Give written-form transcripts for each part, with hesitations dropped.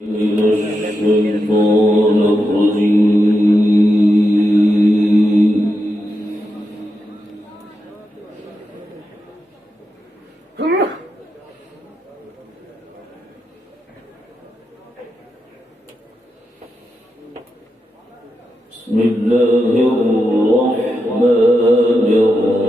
من الشيطان الرجيم. بسم الله الرحمن الرحيم.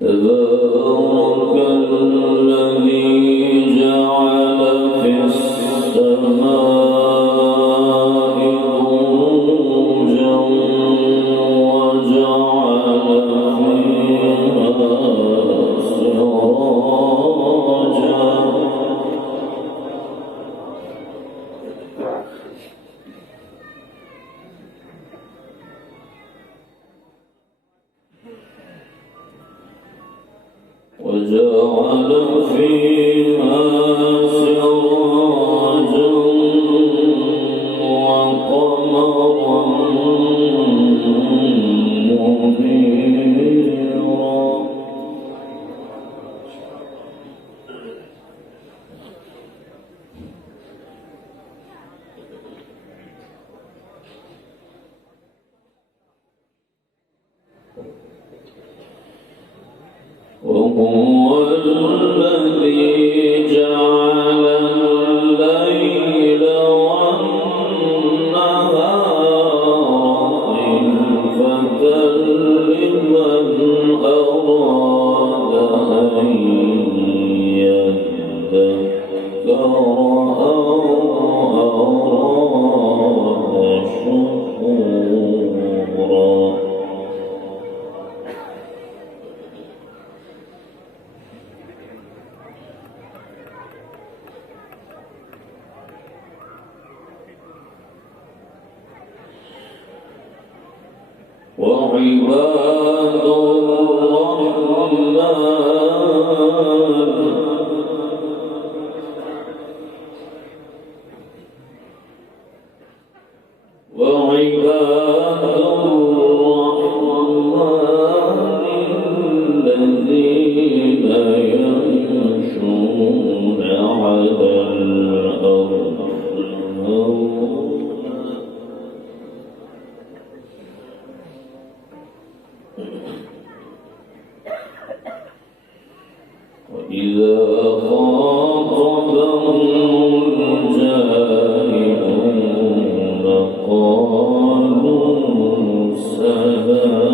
تبارك الذي جعل في السماء بروجا وجعل فيها سراجا وجعل فيها سراجا وقمرا منيرا وهو الذي جعل الليل والنهار خلفة لمن أراد أن يذكر أو أراد شكورا. وعباد الرحمن الذين يمشون على الأرض وإذا خاطبهم الجاهلون قالوا سلاما.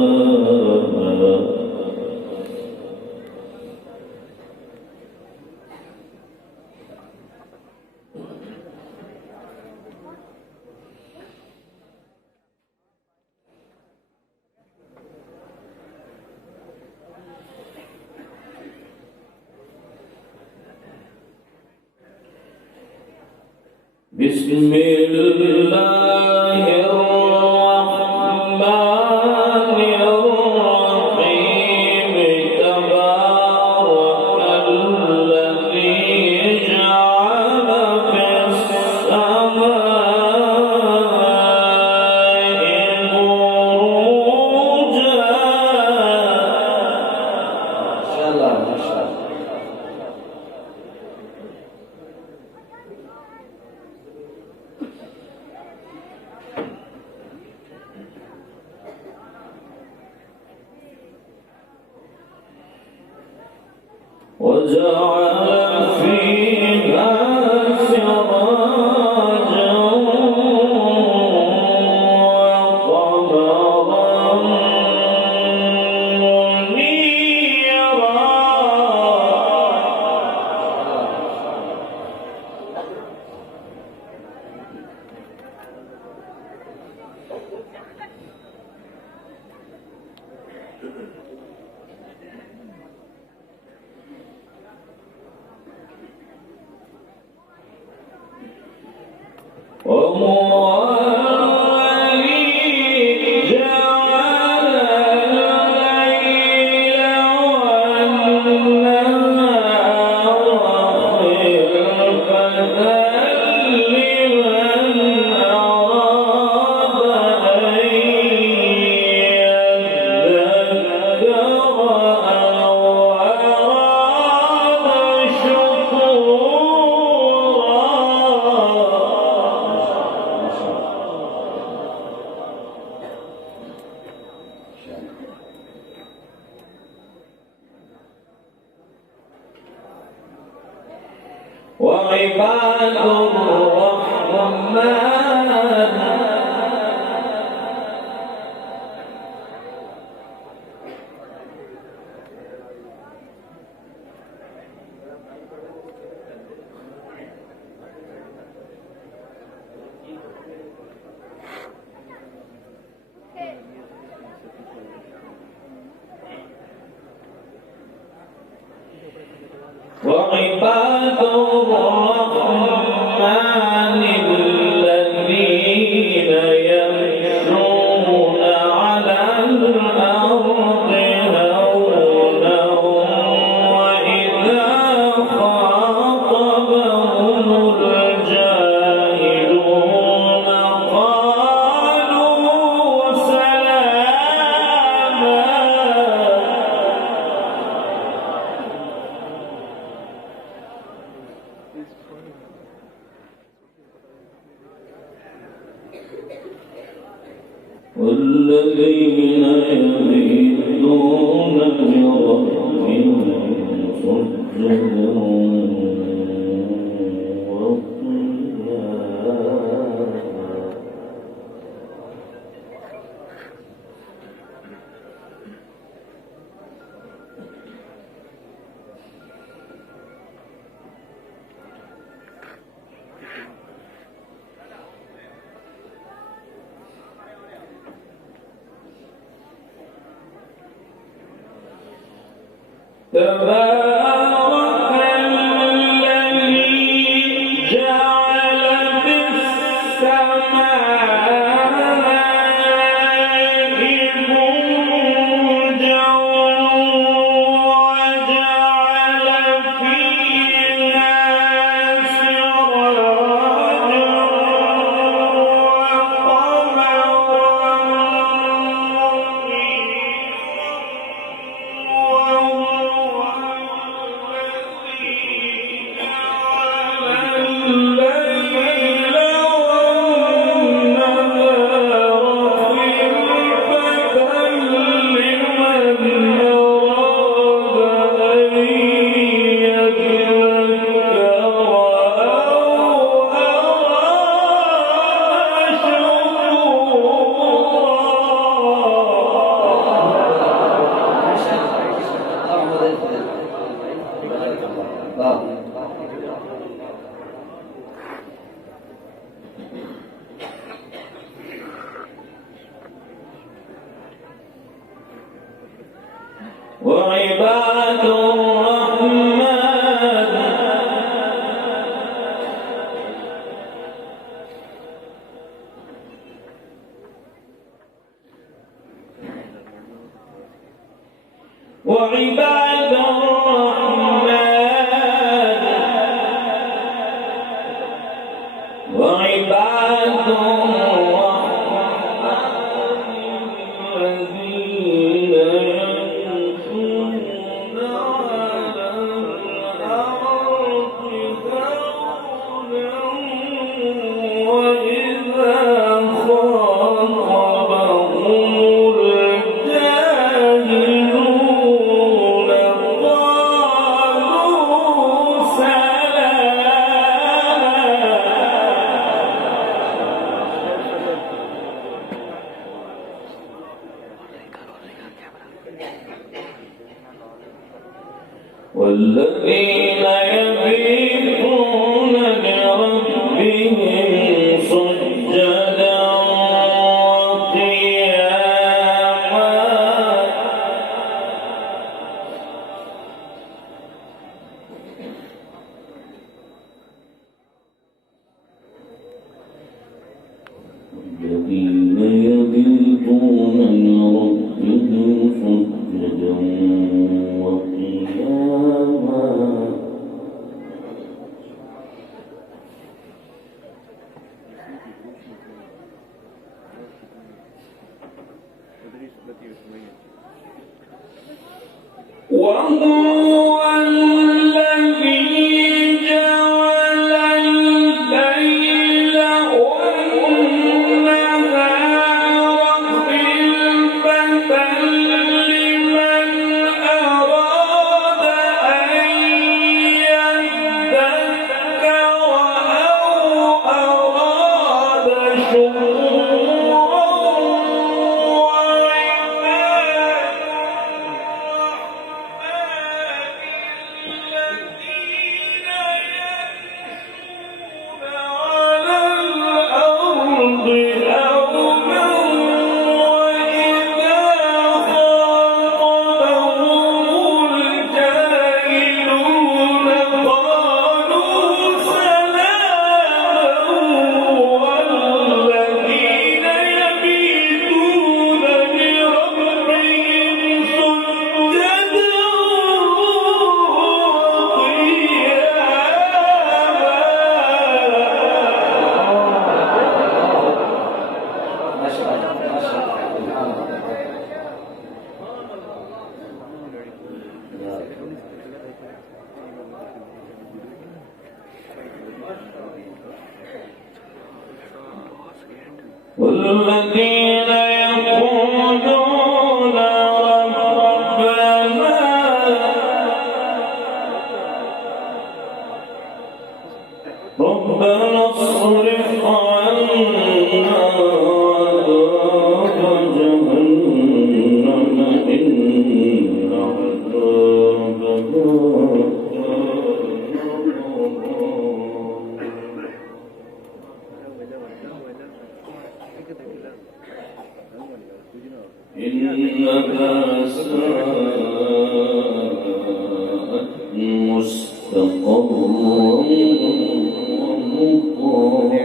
بسم الله الرحمن الرحيم. تبارك الذي جعل في السماء بروجا. ما شاء الله ما شاء الله. وجعل فيها سراجا وقمرا منيرا. وعباد الرحمن وعباد الرحمن الذين يمشون على الأرض هونا وإذا خاطبهم الجاهلون قالوا سلاما والذين يبيتون لربهم سجدا تبارك الذي جعل في السماء بروجا وجعل فيها سراجا وعباد الرحمن وعباد الرحمن وعباد الرحمن الذين يمشون على الأرض هونا وإذا خاطبهم الجاهلون قالوا سلاما والذين يبيتون لربهم سجدا وقياما الذين يبيتون لربهم سجدا وقياما وهو الذي جعل الليل والنهار خلفة لمن أراد أن يذكر أو أراد شكورا والذين يقولون ربنا اصرف عنا عذاب جهنم إن عذابها إنها ساءت مستقرا ومقاما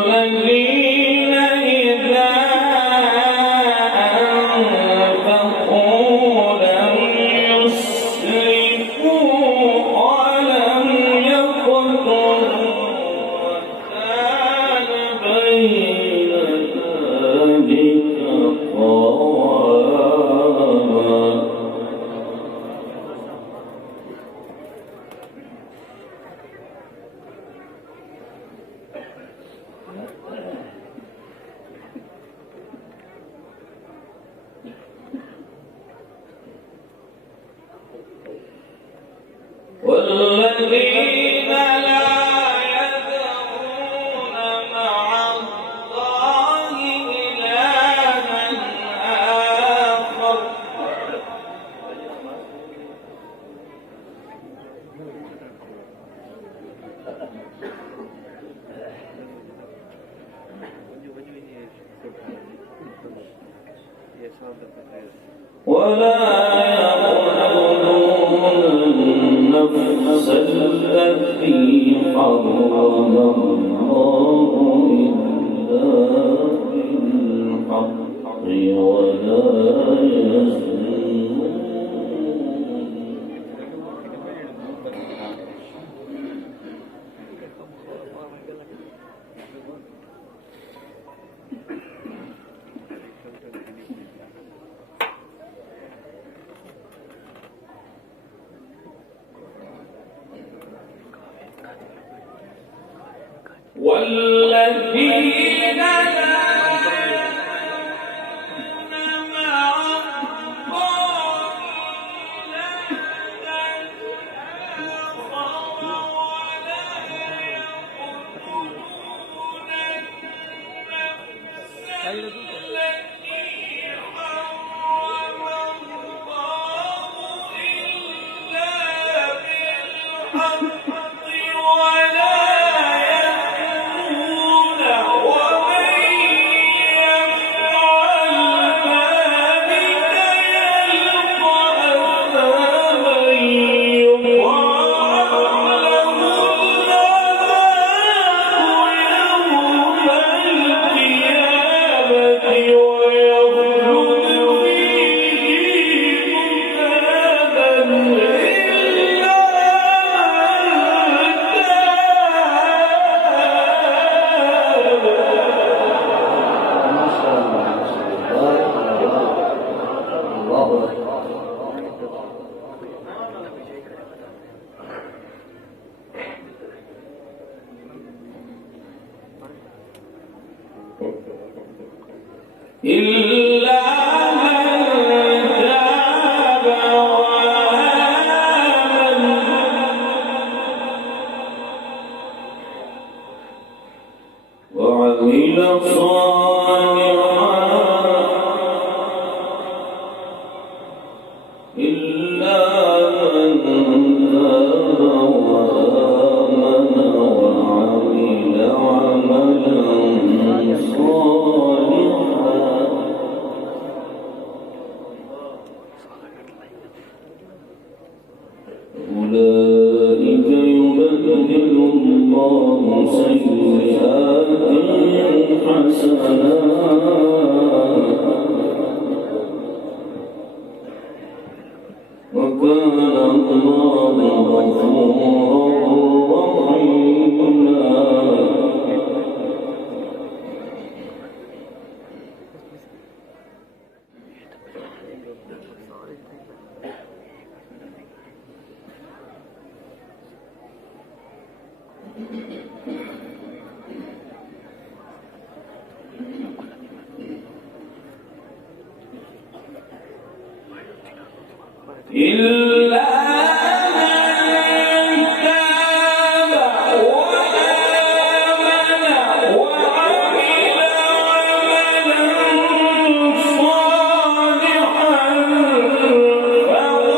والذين إذا أنفقوا لم يسرفوا ولم يقتروا وكان بين ذلك قواما والذين لا يدعون مع الله إلها آخر ولا يقتلون النفس التي حرم الله إلا بالحق ولا يزنون والذين لا يدعون مع الله إلها آخر ولا يقتلون النفس التي حرم الله إلا بالحق ولا يزنون إلا من تاب وعمل صالحا إلا من تاب وآمن وعمل عملا صالحا أولئك يبدل الله سيئاتهم حسنات وكان الله غفورا رحيما إلا من تاب وآمن وعمل عملا صالحا فأولئك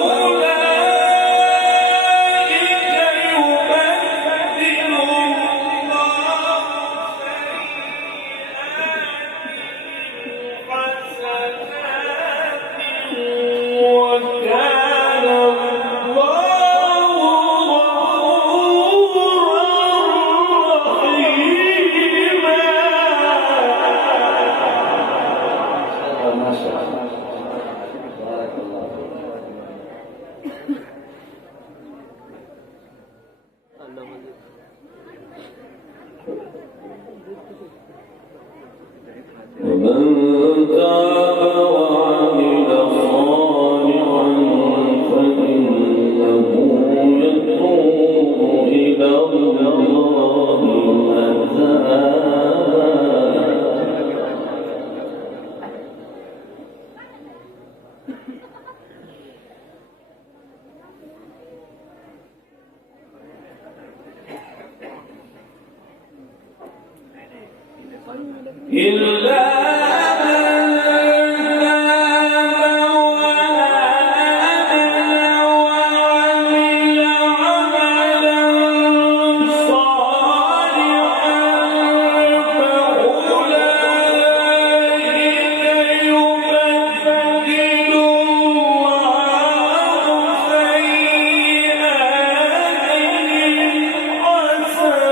يبدل الله سيئاتهم حسنات وكان الله غفورا رحيما. ما شاء الله بارك الله ومن تاب وعمل صالحا فإنه يتوب إلى الله متابا. إلا من تاب وآمن وعمل عملا صالحا فأولئك يبدل الله سيئاتهم حسنات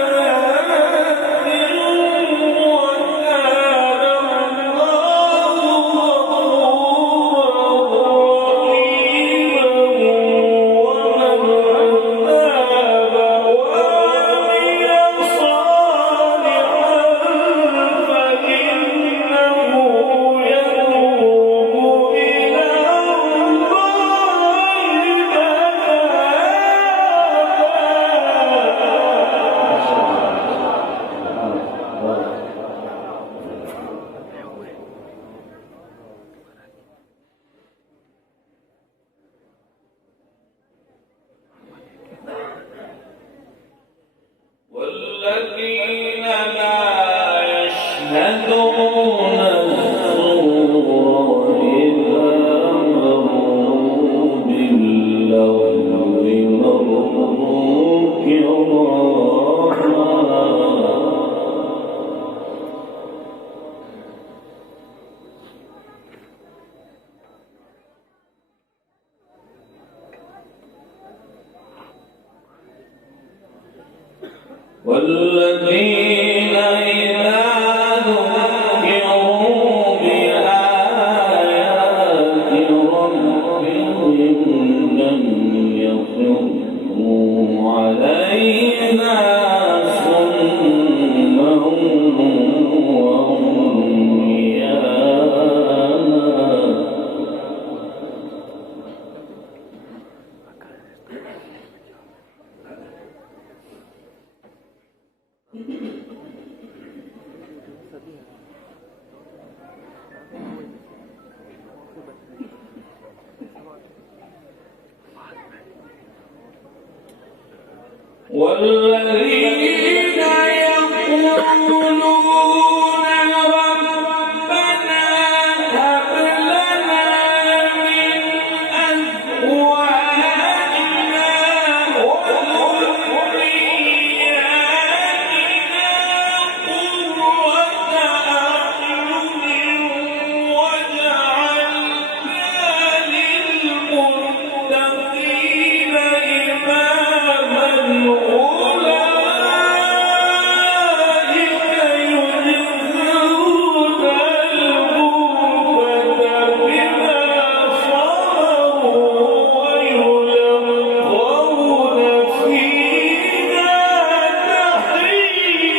والذين لا يشهدون الزور وإذا مروا باللغو مروا كراما. والذين إذا ذكروا بآيات ربهم لم يخروا عليها صما وعميانا. والذين يقولون ربنا هب لنا من أزواجنا وذرياتنا قرة أعين واجعلنا للمتقين إماما أولئك يجزون الغرفة بما صبروا ويلقون فيها تحية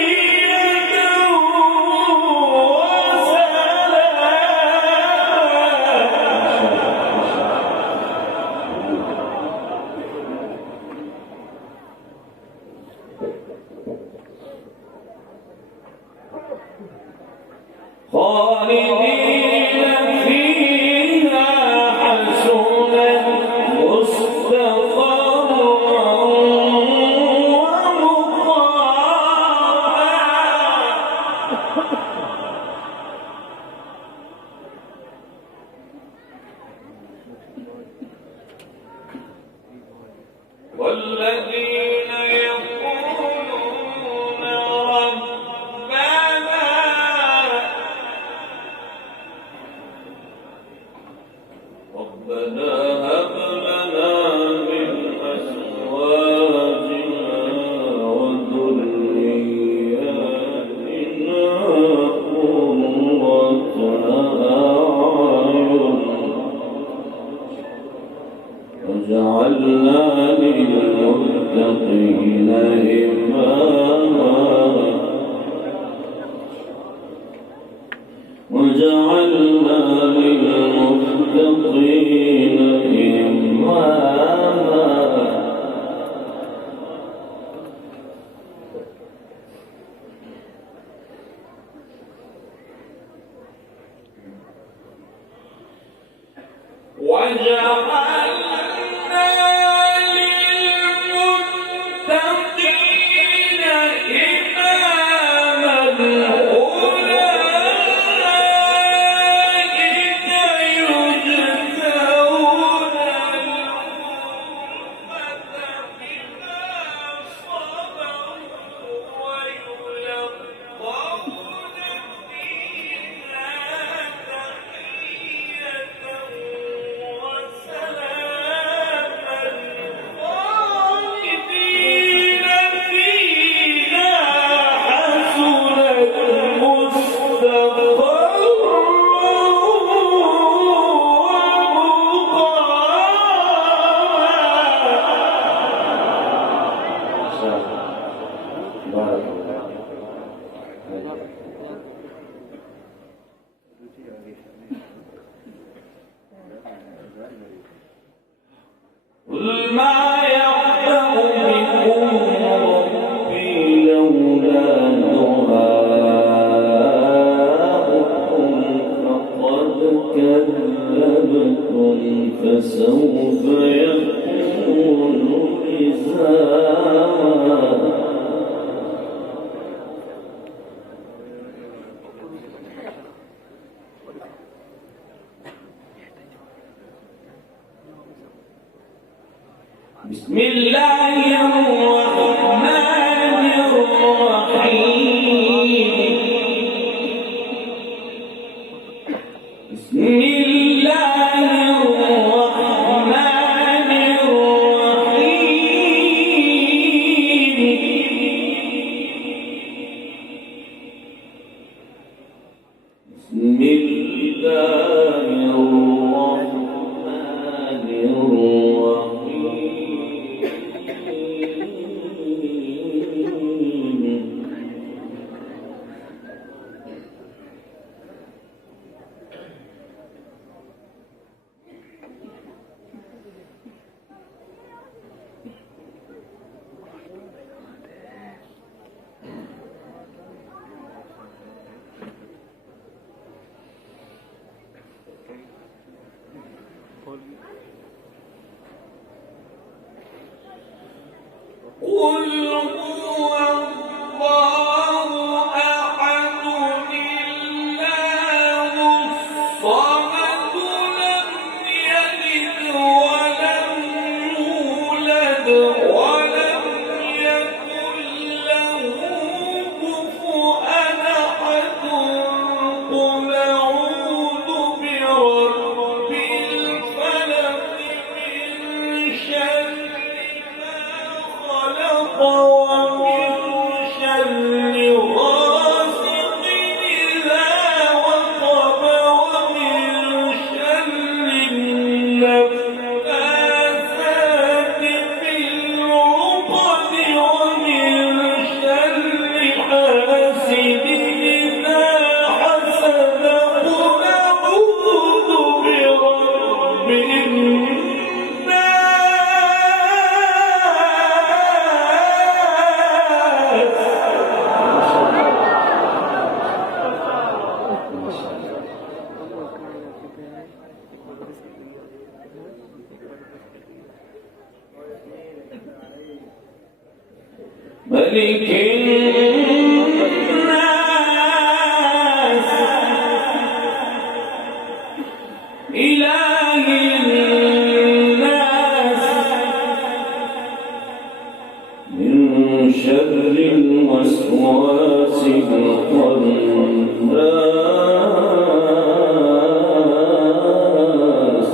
وسلام خالدين فيها حسنت مستقرا ومقاما والذين يقولون ربنا هب لنا من أزواجنا وذرياتنا قرة أعين واجعلنا للمتقين إماما وجعلنا للمتقين إماما وجعلنا للمتقين إماما أولئك يجزون الغرفة بما صبروا ويلقون فيها تحية وسلاما خالدين فيها حسنت مستقرا ومقاما بارك الله. قل ما يعبأ بكم ربي لولا دعاؤكم فقد كذبتم فسوف يكون لزاما بسم الله الرحمن الرحيم بسم الله الرحمن الرحيم بسم الله الرحمن الرحيم ملك الناس إله الناس من شر الوسواس الخناس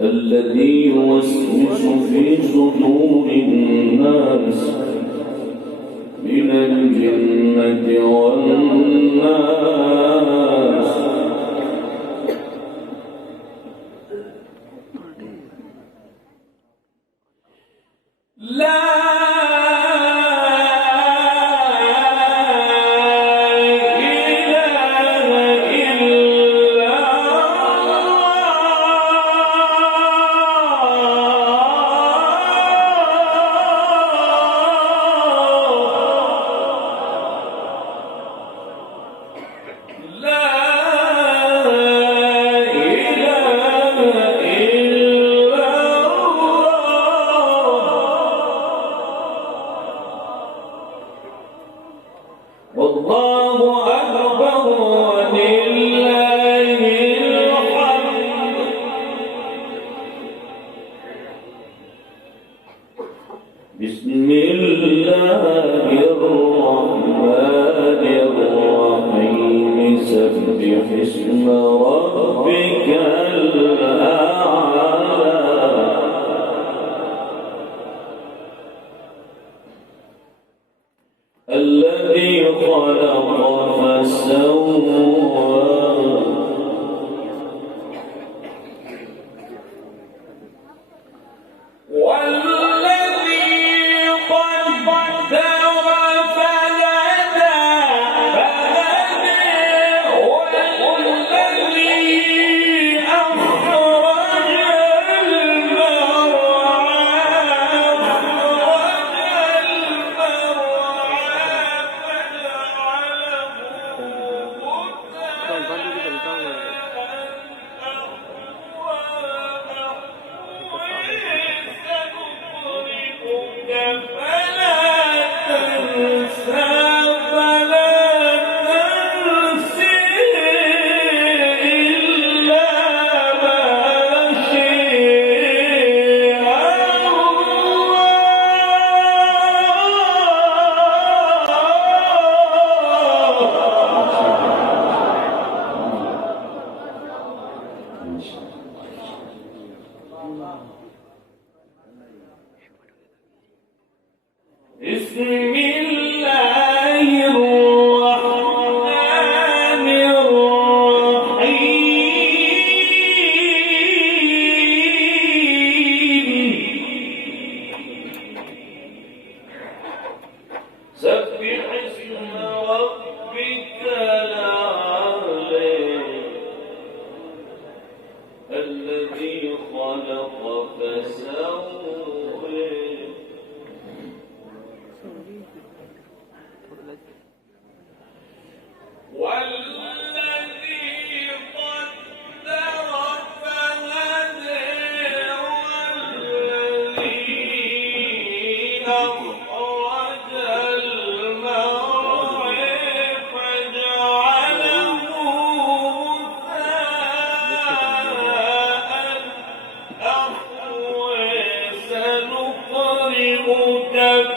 الذي يوسوس في صدور الناس من الجنة والناس لا والله أكبر ولله الحمد بسم الله الرحمن الرحيم سبح اسم ربك الأعلى الذي خلق فسوى والذي قدر فهدى والذي أخرج بسم الله الرحمن الرحيم سبح اسم ربك الأعلى الذي خلق فسوى والذي قدر فهدى والذي أخرج المرعى فجعله غثاء أحوى سنقرئك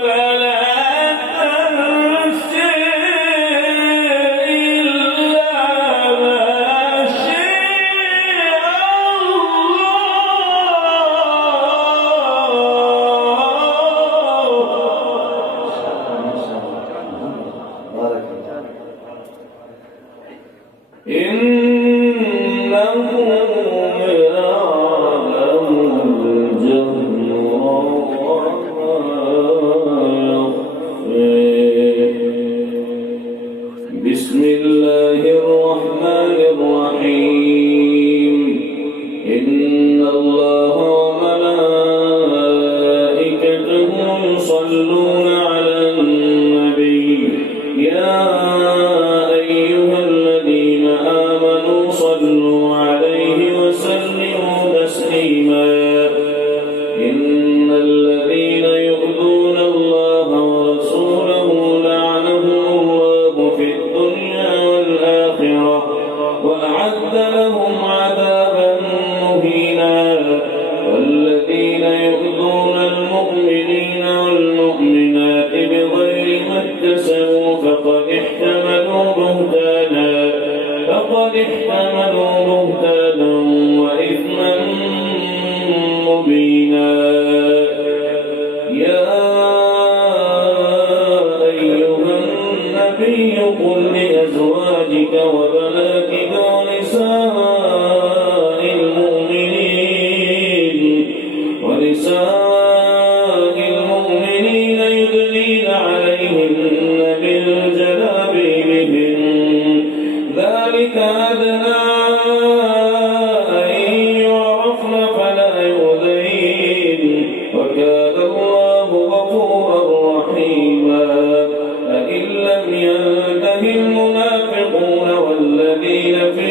فلا تنسى إنه يعلم الجهر وما يخفى بسم الله الرحمن الرحيم إن الله وملائكته يصلون على النبي يا أيها الذين آمنوا صلوا عليه وسلموا تسليما إن الذين اكتسبوا فقد احتملوا بهتانا وإثما مبينا. يا أيها النبي قل لأزواجك وبناتك ونساء المؤمنين يدنين عليهن من جلابيبهن ذلك أدنى أن يعرفن فلا يؤذين وكان الله غفورا رحيما. فإن لم ينته المنافقون والذين في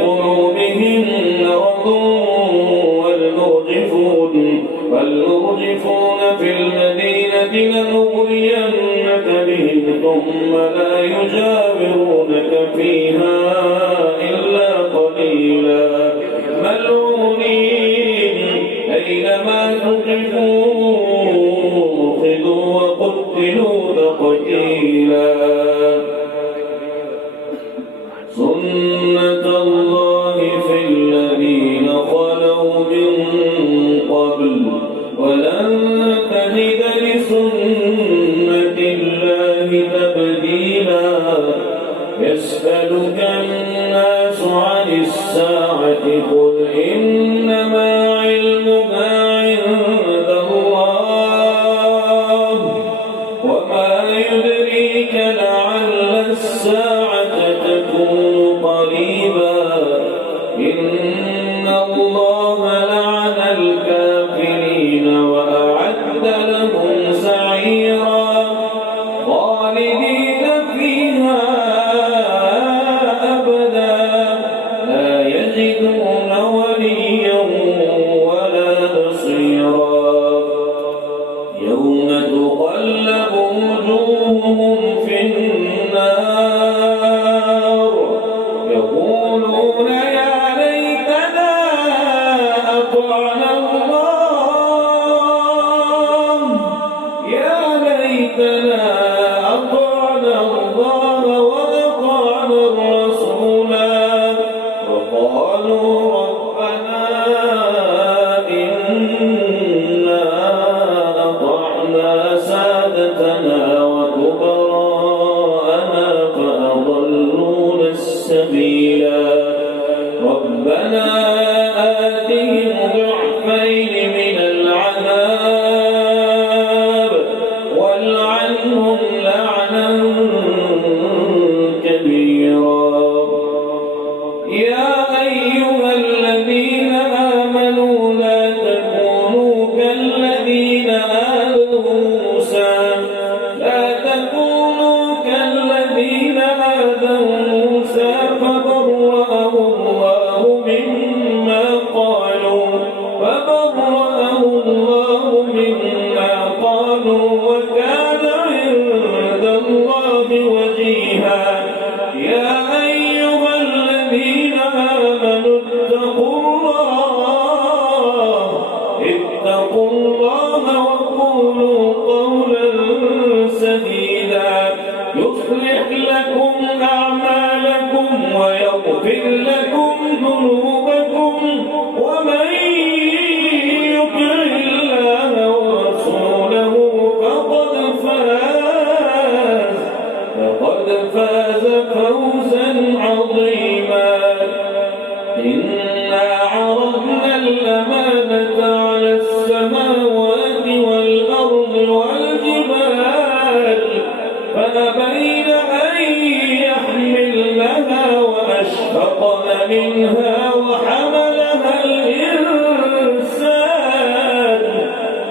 قلوبهم مرض والمرجفون في المدينة لنغرينك بهم ثم لا يجاورونك فيها إلا قليلا ملعونين أينما ثقفوا أخذوا وقتلوا تقتيلا. سنة الله في الذين خلوا من قبل ولن تجد لسنة الله تبديلا. يسألك الناس عن الساعة قل إنما علمها عند الله وما يدريك لعل الساعة تكون قريبا. إن الله لعن الكافرين وأعد لهم سعيرا خالدين فيها أبدا لا يجدون وليا ولا نصيرا. يوم تقلب وجوههم في النار يقولون يا ليتنا أطعنا الله وأطعنا الرسولا وقالوا ربنا إنا أطعنا سادتنا وكبراءنا فأضلونا السبيلا. ربنا آتهم ضعفين من العذاب والعنهم لعنا كبيرا. يا أيها الذين آمنوا لا تكونوا كالذين آذوا موسى فبرأه الله مما قالوا وكان عند الله وجيها. يا أيها الذين آمنوا اتقوا الله وقولوا قولا سديدا يصلح لكم أعمالكم ويغفر لكم ذنوبكم ومن يطع الله ورسوله فقد فاز فوزا عظيما. إنا عرضنا الأمانة على السماوات والأرض والجبال فأبين أن يحملنها وأشفقن منها وحملها الإنسان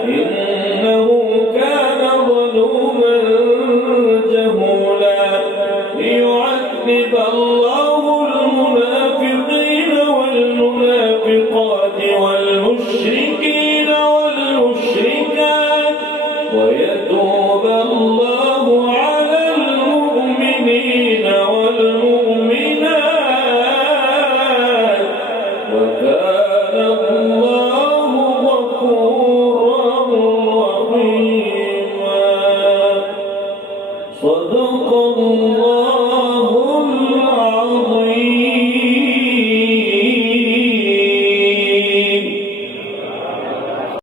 إنه كان ظلوما جهولا. ليعذب الله المنافقين والمنافقات والمشركين والمشركات ويتوب الله على المؤمنين والمؤمنات صدق الله